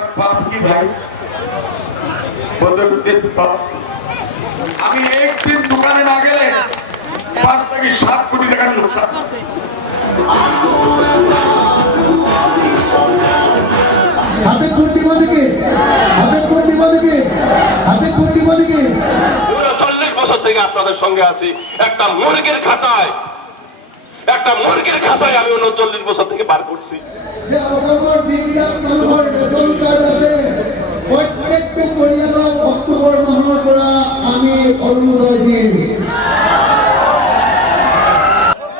আমার পাপ কি ভাই? পদক্ষেপ পাপ। আমি একদিন দোকানে না গেলে 5 থেকে 7 কোটি টাকার লোকসান। হাতে কোটি মালিকে পুরো 40 বছর থেকে আপনাদের সঙ্গে আছি। একটা মুরগির খাঁচায় আমি 39 বছর থেকে পার করছি। অক্টোবর মাহৰ পৰা আমি অৰুণোদয় দিম।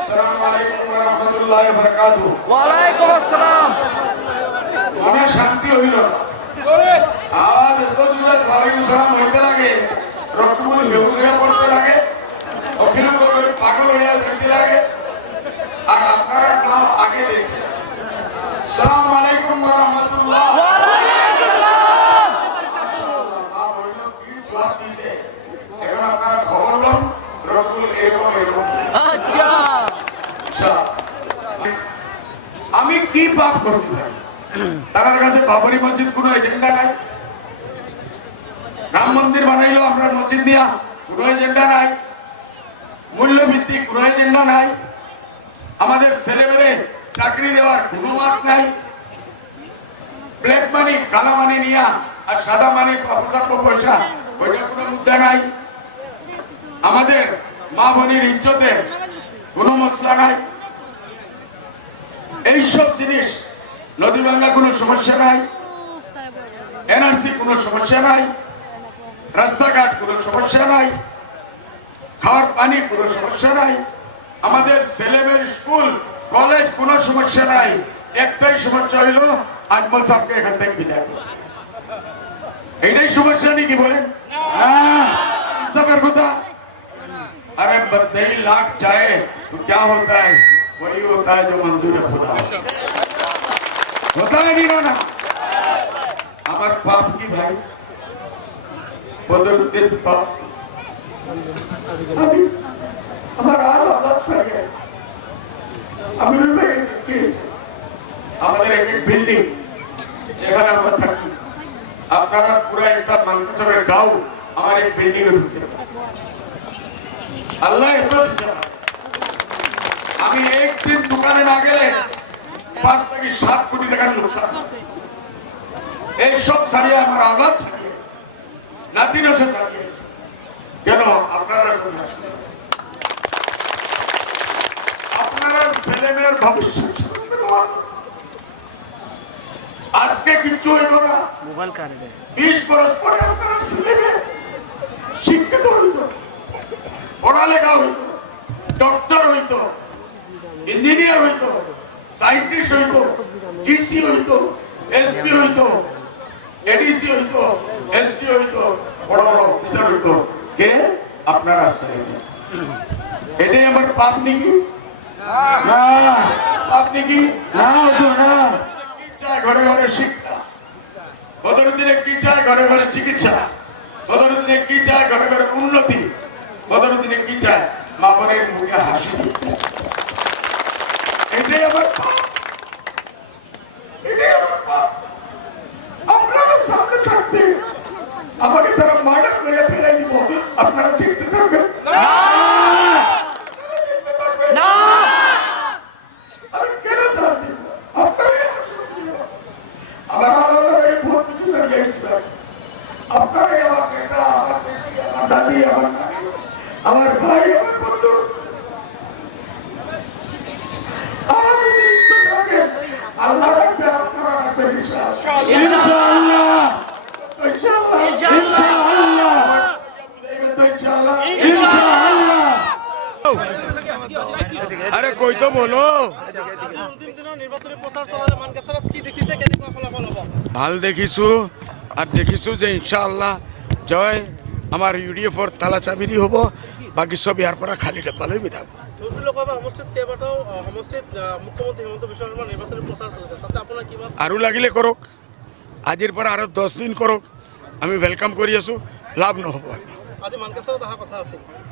আসসালামু আলাইকুম ওয়া রাহমাতুল্লাহি ওয়া বারাকাতুহু। ওয়ালাইকুম আসসালাম। মনে শান্তি হইল না। আজ এত জোরে ওয়ালাইকুম সালাম হইতে লাগে, রক্তগুলো বেহুশ হয়ে পড়তে লাগে, অখিল পাগল হয়ে যেতে লাগে, আর আপনারা নাম আগে দেখে। আসসালামু আলাইকুম ওয়া রাহমাতুল্লাহ। এখন আপনারা খবর লন, রক্তগুলো এরকম। আচ্ছা, আমি কি পাপ করছি ভাই? তার কাছে বাবরি মসজিদ কোনো এজেন্ডা নাই, রাম মন্দির বানাইলো আমরা মসজিদ দিয়া কোনো এজেন্ডা নাই, মূল্যভিত্তিক কোনো এজেন্ডা নাই, আমাদের ছেলেমেয়ে চাকরি দেওয়ার কোনো মাত নাই, ব্ল্যাক মানি কালো মানি নিয়া আর সাদা মানি পয়সা ওইটা কোনো মুদ্রা নাই, আমাদের মা বোনের ইজ্জতে কোনো মশলা নাই। এইসব জিনিস, নদী ভাঙ্গা কোনো সমস্যা নাই, এনআরসি কোনো সমস্যা নাই, রাস্তাঘাট কোনো সমস্যা নাই, খাওয়ার পানি কোনো সমস্যা নাই, আমাদের ছেলেমেয়ের স্কুল কলেজ কোনো সমস্যা নাই। একটাই সমস্যা হইল আজমল সাহেবকে এখান থেকে বিদায় করো। এইটাই সমস্যা নাকি বলেন? কথা। अरे 32 लाख चाहे तो क्या होता है? वही होता है जो मंजूर है खुदा। होता है नहीं ना? আমার পাপ কি ভাই? পদক্ষেপ পাপ। আমার আলাদা সাথে আমি আমাদের এক বিল্ডিং যেখানে আমরা থাকি, আপনারা পুরো একটা মানকাচরের গাঁও আমার এই বিল্ডিং এ ঢুকতে পারেন। আল্লাহ এত দিছে। আমি একদিন দোকানে না গেলে 5 থেকে 7 কোটি টাকার লোকসান। এই সব ছাড়িয়ে আমার আওলাদ ছাড়িয়েছে, নাতি নসে ছাড়িয়েছে। কেন? আপনারা আপনারা ছেলেমেয়ের ভবিষ্যৎ আজকে কিচ্ছু হইব না। 20 বছর পরে আপনারা ছেলেমেয়ে শিক্ষিত হইব, পড়ালেখা হইত, ডক্টর হইত, ইঞ্জিনিয়ার হইত, সাইন্টিস্ট হইত, ডিসি হইত, এসপি হইত, এডিসি হইত, এসডি হইত, বড় বড় অফিসার হইত। কে? আপনারা ছেলেমেয়ে। এটাই আমার পাপ নাকি? না, পাপ নাকি? না, না। কি চায়? ঘরে ঘরে শিক্ষা। বদরুদ্দিনে কি চায়? ঘরে ঘরে চিকিৎসা। বদরুদ্দিনে কি চায়? ঘরে ঘরে উন্নতি। বদরুদ্দিনে কি চায়? মা বোনের মুখে হাসি। এটাই আমার পাপ। এটাই আমার পাপ। আপনারা সামনে থাকতে আমাকে তারা মার্ডার করে ফেলে দিব, আপনারা দেখতে থাকবেন না? আমি কেন জানি আপনারা আমার আলাদা ভোট দিতে চাইছিলাম। আপনারা আমার বেটা, আমার বেটি, আমার দাদি, আমার নানি, আমার ভাই, আমার বন্ধু, আমার যদি ইচ্ছা থাকে আল্লাহ রাখবে, আপনারা রাখবেন ইনশাআল্লাহ। আরে কই তো বলো। ভাল দেখিছো আর দেখিছো যে ইনশাআল্লাহ জয় আমার ইউডিএফর তালা চাবিরি হব, বাকি সব ইয়ার পরা খালি ডাপালৈ বিধাব। আৰু লাগিলে কৰক, আজিৰ পৰা আৰু 10 দিন কৰক, আমি ওয়েলকাম কৰি আছো। লাভ নহ'ব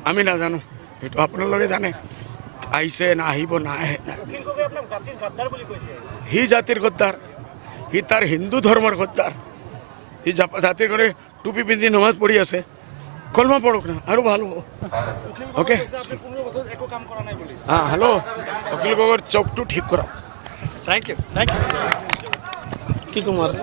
আমি নাজানো, সেইটো আপোনালোকে জানে। আহিছে না আহিব না আহে, সি জাতিৰ গদ্দাৰ। সি তাৰ হিন্দু ধৰ্মৰ গদ্দাৰ সি জাতিৰ কাৰণে টুপি পিন্ধি নমাজ পঢ়ি আছে কলমা পঢ়ক না আৰু ভাল হ'ব অ'কে হা হেল্ল' অখিল গগৈৰ চকটো ঠিক কৰা থ্যাংক ইউ কি ক'ম আৰু